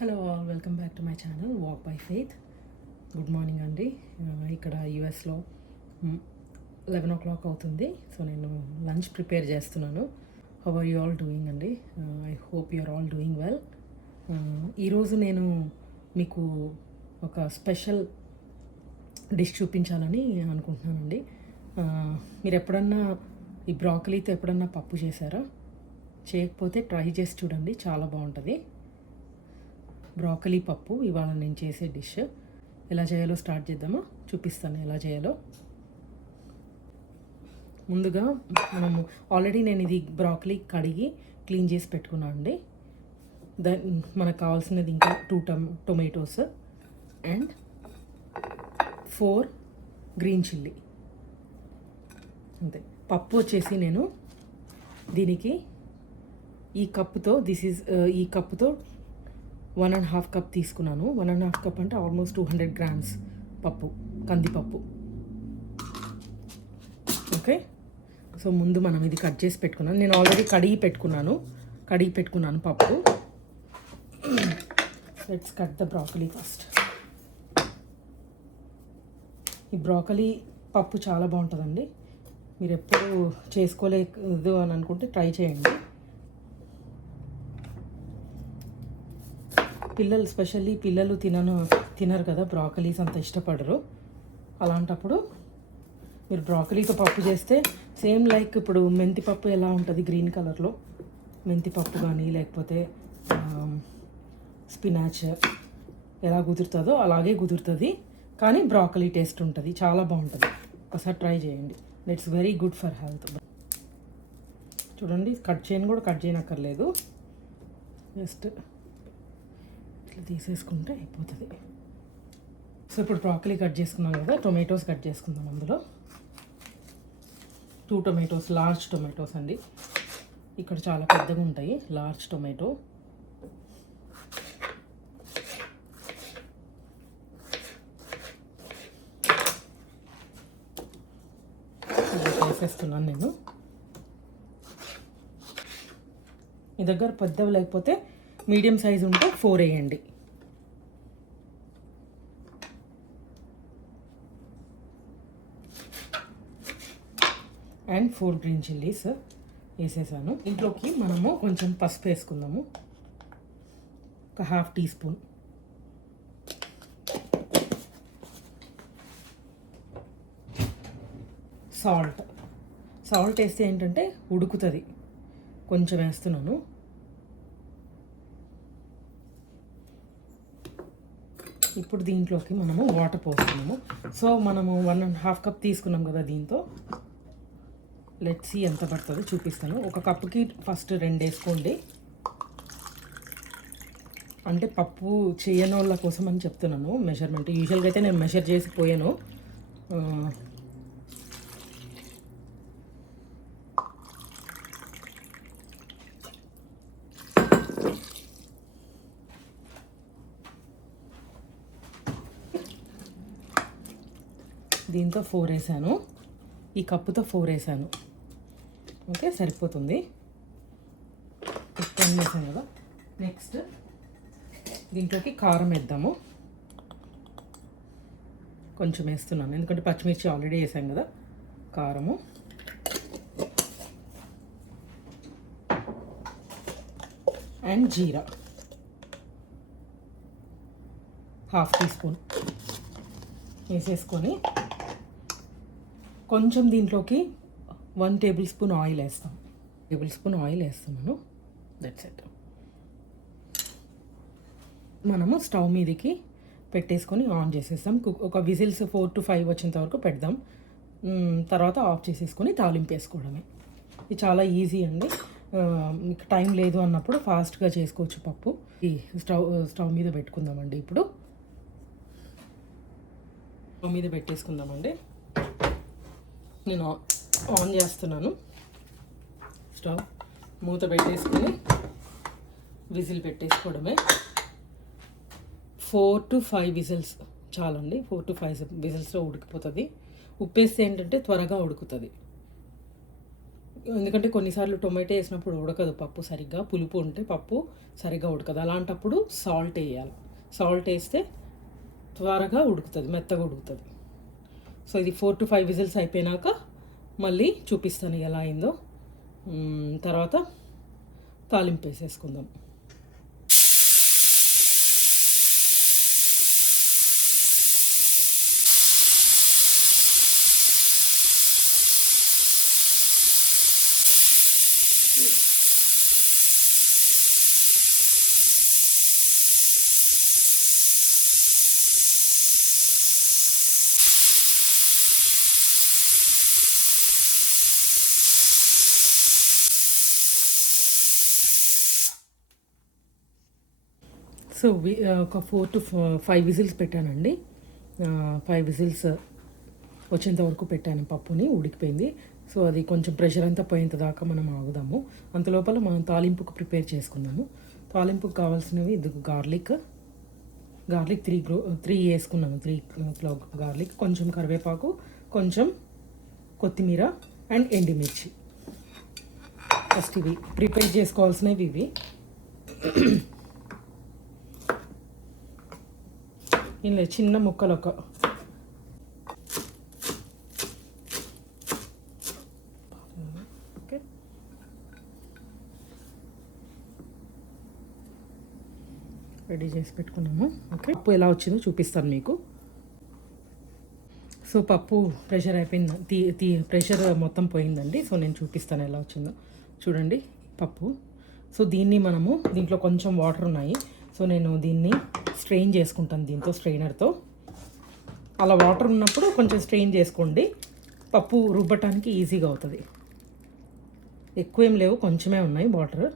Hello all, welcome back to my channel walk by faith. Good morning అండి. ఇక్కడ యూఎస్లో 11 o'clock అవుతుంది. So నేను లంచ్ ప్రిపేర్ చేస్తున్నాను. How are you all doing అండి? I hope you are all doing well. ఈరోజు నేను మీకు ఒక స్పెషల్ డిష్ చూపించాలని అనుకుంటున్నానండి. మీరు ఎప్పుడన్నా ఈ బ్రాకలీతో ఎప్పుడన్నా పప్పు చేశారా? చేయకపోతే ట్రై చేసి చూడండి, చాలా బాగుంటుంది. బ్రాకలీ పప్పు ఇవాళ నేను చేసే డిష్. ఎలా చేయాలో స్టార్ట్ చేద్దామా? చూపిస్తాను ఎలా చేయాలో. ముందుగా మనము ఆల్రెడీ నేను ఇది బ్రాకలీ కడిగి క్లీన్ చేసి పెట్టుకున్నాను అండి. మనకు కావాల్సినది ఇంకా 2 టొమాటోస్ అండ్ 4 గ్రీన్ చిల్లీ, అంతే. పప్పు వచ్చేసి నేను దీనికి ఈ కప్పుతో ఈ కప్పుతో 1.5 కప్ తీసుకున్నాను. 1.5 కప్ అంటే ఆల్మోస్ట్ 200 grams పప్పు, కందిపప్పు. ఓకే, సో ముందు మనం ఇది కట్ చేసి పెట్టుకున్నాను. నేను ఆల్రెడీ కడిగి పెట్టుకున్నాను పప్పు. Let's cut the broccoli first. ఈ బ్రాకలీ పప్పు చాలా బాగుంటుందండి. మీరు ఎప్పుడు చేసుకోలేదు అని అనుకుంటే ట్రై చేయండి. స్పెషల్లీ పిల్లలు తినరు కదా, బ్రాకలీస్ అంత ఇష్టపడరు. అలాంటప్పుడు మీరు బ్రాకలీతో పప్పు చేస్తే సేమ్ లైక్ ఇప్పుడు మెంతిపప్పు ఎలా ఉంటుంది గ్రీన్ కలర్లో, మెంతిపప్పు కానీ లేకపోతే స్పినాచ్ ఎలా కుదురుతుందో అలాగే కుదురుతుంది, కానీ బ్రాకలీ టేస్ట్ ఉంటుంది, చాలా బాగుంటుంది. ఒకసారి ట్రై చేయండి. It's very good for health. చూడండి, కట్ చేయనక్కర్లేదు, జస్ట్ తీసేసుకుంటే అయిపోతుంది. సో ఇప్పుడు బ్రాకలీ కట్ చేసుకున్నాం కదా, టొమాటోస్ కట్ చేసుకుందాం. అందులో 2 టొమాటోస్, లార్జ్ టొమాటోస్ అండి. ఇక్కడ చాలా పెద్దగా ఉంటాయి లార్జ్ టొమాటో. వేసేస్తున్నాను నేను. మీ దగ్గర పెద్దవి లేకపోతే మీడియం సైజు ఉంటే 4 వేయండి. అండ్ 4 గ్రీన్ చిల్లీస్ వేసేసాను. ఇంట్లోకి మనము కొంచెం పసుపు వేసుకుందాము, ఒక 1/2 టీ స్పూన్. సాల్ట్ వేస్తే ఏంటంటే ఉడుకుతుంది. కొంచెం వేస్తున్నాను. ఇప్పుడు దీంట్లోకి మనము వాటర్ పోస్తున్నాము. సో మనము 1.5 కప్ తీసుకున్నాం కదా, దీంతో లెట్స్ సీ ఎంత పడుతుందో చూపిస్తాను. ఒక కప్పుకి ఫస్ట్ 2 వేసుకోండి. అంటే పప్పు చేయని వాళ్ళ కోసం అని చెప్తున్నాను మెజర్మెంట్. యూజువల్గా అయితే నేను మెజర్ చేసి పోయాను. దీంతో 4 వేసాను, ఈ కప్పుతో 4 వేసాను. ఓకే, సరిపోతుంది. 10 వేసాను కదా. నెక్స్ట్ దీంట్లోకి కారం వేద్దాము. కొంచెం వేస్తున్నాను, ఎందుకంటే పచ్చిమిర్చి ఆల్రెడీ వేసాం కదా. కారము అండ్ జీరా 1/2 టీ స్పూన్ వేసేసుకొని కొంచెం దీంట్లోకి 1 టేబుల్ స్పూన్ ఆయిల్ వేస్తాం. వేస్తున్నాను. That's it. మనము స్టవ్ మీదకి పెట్టేసుకొని ఆన్ చేసేస్తాం. ఒక విజిల్స్ 4 to 5 వచ్చేంత వరకు పెడదాం. తర్వాత ఆఫ్ చేసేసుకొని తాలింపు వేసుకోవడమే. ఇది చాలా ఈజీ అండి. మీకు టైం లేదు అన్నప్పుడు ఫాస్ట్గా చేసుకోవచ్చు పప్పు. ఈ స్టవ్ మీద పెట్టుకుందామండి. ఇప్పుడు స్టవ్ మీద పెట్టేసుకుందామండి. నేను ఆన్ చేస్తున్నాను. స్టవ్ మూత పెట్టేసుకొని విజిల్ పెట్టేసుకోవడమే. 4 to 5 విజిల్స్ చాలండి. 4 to 5 విజిల్స్లో ఉడికిపోతుంది. ఉప్పేస్తే ఏంటంటే త్వరగా ఉడుకుతుంది. ఎందుకంటే కొన్నిసార్లు టొమాటో వేసినప్పుడు ఉడకదు పప్పు సరిగ్గా, పులుపు ఉంటే పప్పు సరిగ్గా ఉడకదు. అలాంటప్పుడు సాల్ట్ వేయాలి. సాల్ట్ వేస్తే త్వరగా ఉడుకుతుంది, మెత్తగా ఉడుకుతుంది. సో ఇది 4 to 5 విజిల్స్ అయిపోయినాక మళ్ళీ చూపిస్తాను ఎలా అయిందో. తర్వాత తాలింపు వేసేసుకుందాం. సో ఒక 4 to 5 విజిల్స్ పెట్టానండి. 5 విజిల్స్ వచ్చేంత వరకు పెట్టాను. పప్పుని ఉడికిపోయింది. సో అది కొంచెం ప్రెషర్ అంతా పోయేంత దాకా మనం ఆగుదాము. అంతలోపల మనం తాలింపుకు ప్రిపేర్ చేసుకుందాము. తాలింపుకు కావాల్సినవి ఇది గార్లిక్ 3 వేసుకున్నాను. 3 క్లోవ్ గార్లిక్, కొంచెం కరివేపాకు, కొంచెం కొత్తిమీర అండ్ ఎండుమిర్చి. ఫస్ట్ ఇవి ప్రిపేర్ చేసుకోవాల్సినవి ఇవి. ఇందులో చిన్న ముక్కలు ఓకే, రెడీ చేసి పెట్టుకున్నాము. ఓకే, పప్పు ఎలా వచ్చిందో చూపిస్తాను మీకు. సో పప్పు ప్రెషర్ అయిపోయింది, ప్రెషర్ మొత్తం పోయిందండి. సో నేను చూపిస్తాను ఎలా వచ్చిందో. చూడండి పప్పు. సో దీంట్లో కొంచెం వాటర్ ఉన్నాయి. సో నేను దీన్ని స్ట్రెయిన్ చేసుకుంటాను దీంతో, స్ట్రెయినర్తో. అలా వాటర్ ఉన్నప్పుడు కొంచెం స్ట్రెయిన్ చేసుకోండి, పప్పు రుబ్బటానికి ఈజీగా అవుతుంది. ఎక్కువ ఏం లేవు, కొంచెమే ఉన్నాయి వాటర్.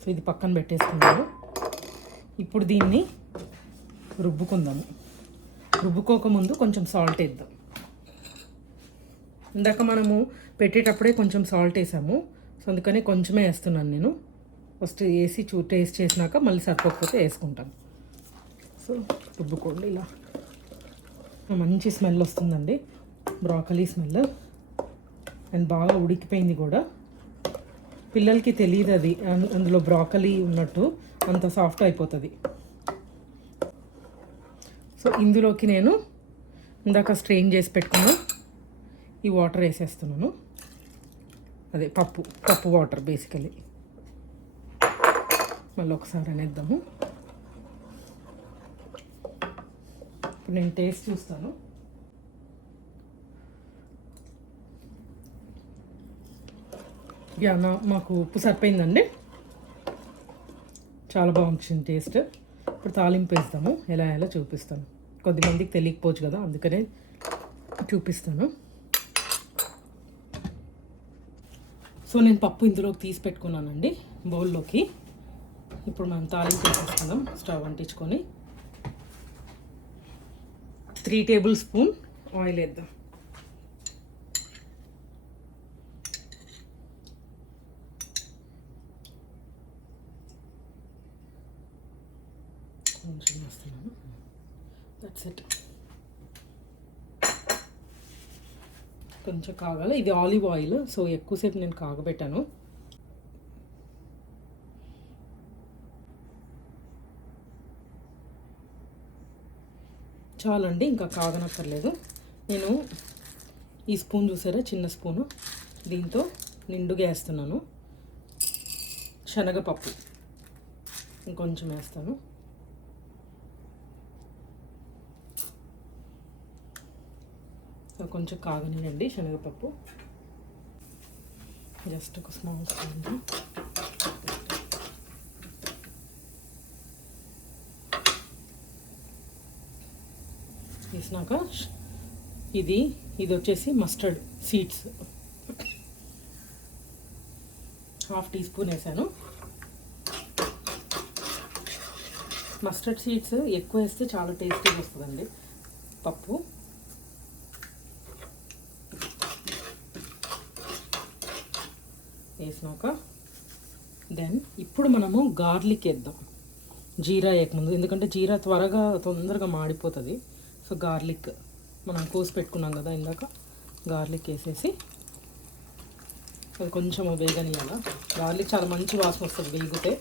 సో ఇది పక్కన పెట్టేసుకున్నాము. ఇప్పుడు దీన్ని రుబ్బుకుందాము. రుబ్బుకోకముందు కొంచెం సాల్ట్ వేద్దాం. ఇందాక మనము పెట్టేటప్పుడే కొంచెం సాల్ట్ వేసాము. సో అందుకని కొంచెమే వేస్తున్నాను నేను. ఫస్ట్ వేసి టేస్ట్ చేసినాక మళ్ళీ సరిపోకపోతే వేసుకుంటాను. సో రుబ్బుకోండి ఇలా. మంచి స్మెల్ వస్తుందండి, బ్రాకలీ స్మెల్. అండ్ బాగా ఉడికిపోయింది కూడా. పిల్లలకి తెలియదు అది అందులో బ్రాకలీ ఉన్నట్టు, అంత సాఫ్ట్ అయిపోతుంది. సో ఇందులోకి నేను ఇందాక స్ట్రెయిన్ చేసి పెట్టుకున్న ఈ వాటర్ వేసేస్తున్నాను. అదే పప్పు వాటర్ బేసికలీ. మళ్ళీ ఒకసారి అనేద్దాము. ఇప్పుడు నేను టేస్ట్ చూస్తాను. మాకు ఉప్పు సరిపోయిందండి, చాలా బాగుంది టేస్ట్. ఇప్పుడు తాలింపు వేస్తాము, ఎలా చూపిస్తాను. కొద్దిమందికి తెలియకపోవచ్చు కదా, అందుకనే చూపిస్తాను. సో నేను పప్పు ఇందులోకి తీసి పెట్టుకున్నానండి బౌల్లోకి. ఇప్పుడు మనం తాలింపు వేసేసుకుందాం. స్టవ్ అంటించుకొని 3 టేబుల్ స్పూన్ ఆయిల్ వేద్దాం. కొంచెం వేస్తున్నాను, దట్స్ ఇట్. కొంచెం కాగాలి. ఇది ఆలివ్ ఆయిల్, సో ఎక్కువసేపు నేను కాగబెట్టాను. చాలండి, ఇంకా కాగనక్కర్లేదు. నేను ఈ స్పూన్ చూసారా, చిన్న స్పూను, దీంతో నిండుగా వేస్తున్నాను. శనగపప్పు ఇంకొంచెం వేస్తాను. కొంచెం కాగనియండి శనగపప్పు. జస్ట్ ఒక స్మాల్ స్పూన్ వేసినాక ఇది వచ్చేసి మస్టర్డ్ సీడ్స్ 1/2 టీ స్పూన్ వేసాను. మస్టర్డ్ సీడ్స్ ఎక్కువ వేస్తే చాలా టేస్టీగా వస్తుందండి పప్పు. వేసినాక దెన్ ఇప్పుడు మనము గార్లిక్ వేద్దాం, జీరా వేయకముందు, ఎందుకంటే జీరా తొందరగా మాడిపోతుంది. సో గార్లిక్ మనం కోసి పెట్టుకున్నాం కదా ఇందాక, గార్లిక్ వేసేసి అది కొంచెం వేగనియాల. గార్లిక్ చాలా మంచి వాసన వస్తుంది వేగితే.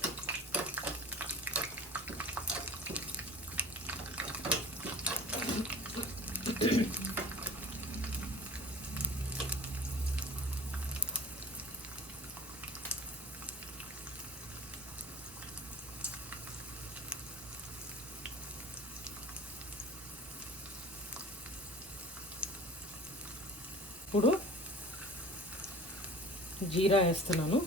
ఇప్పుడు జీరా వేస్తున్నాను,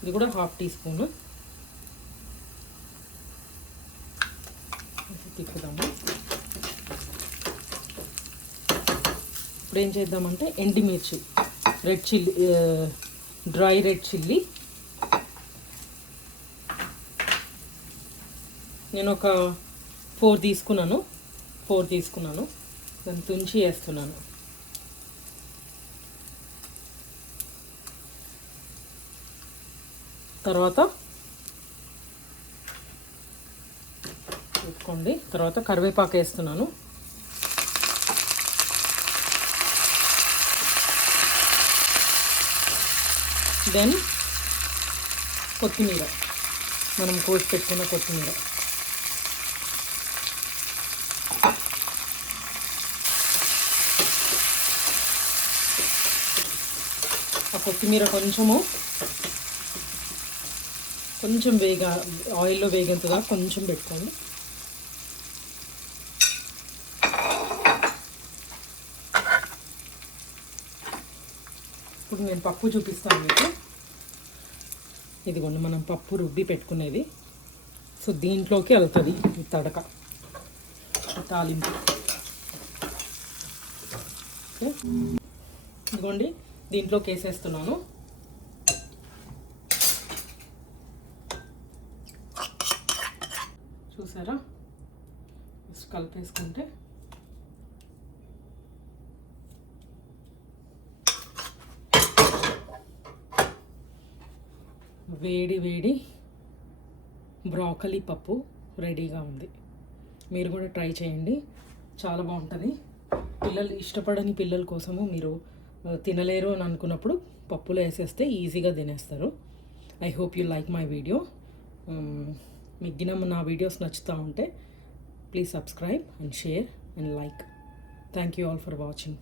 ఇది కూడా 1/2 టీ స్పూన్. తిప్పుదాము. ఇప్పుడు ఏం చేద్దామంటే ఎండుమిర్చి, red chilli, dry red chilli నేను ఒక 4 తీసుకున్నాను. దాన్ని తుంచి వేస్తున్నాను. తర్వాత పెట్టుకోండి. తర్వాత కరివేపాకు వేస్తున్నాను. దెన్ కొత్తిమీర, మనం కోసి పెట్టుకున్న కొత్తిమీర. ఆ కొత్తిమీర కొంచెం ఆయిల్లో వేగేంతగా కొంచెం పెట్టుకోండి. ఇప్పుడు నేను పప్పు చూపిస్తాను మీకు. ఇదిగోండి మనం పప్పు రుబ్బి పెట్టుకునేది. సో దీంట్లోకి వెళ్తుంది ఈ తడక, తాలింపు. ఓకే, ఇదిగోండి దీంట్లోకి వేసేస్తున్నాను. చూసారా, జస్ట్ కలిపేసుకుంటే వేడి బ్రాకలీ పప్పు రెడీగా ఉంది. మీరు కూడా ట్రై చేయండి, చాలా బాగుంటుంది. ఇష్టపడని పిల్లల కోసము మీరు తినలేరు అని అనుకున్నప్పుడు పప్పులో వేసేస్తే ఈజీగా తినేస్తారు. I hope you like my video. మీకు నా వీడియోస్ నచ్చుతూ ఉంటే please subscribe and share and like. Thank you all for watching.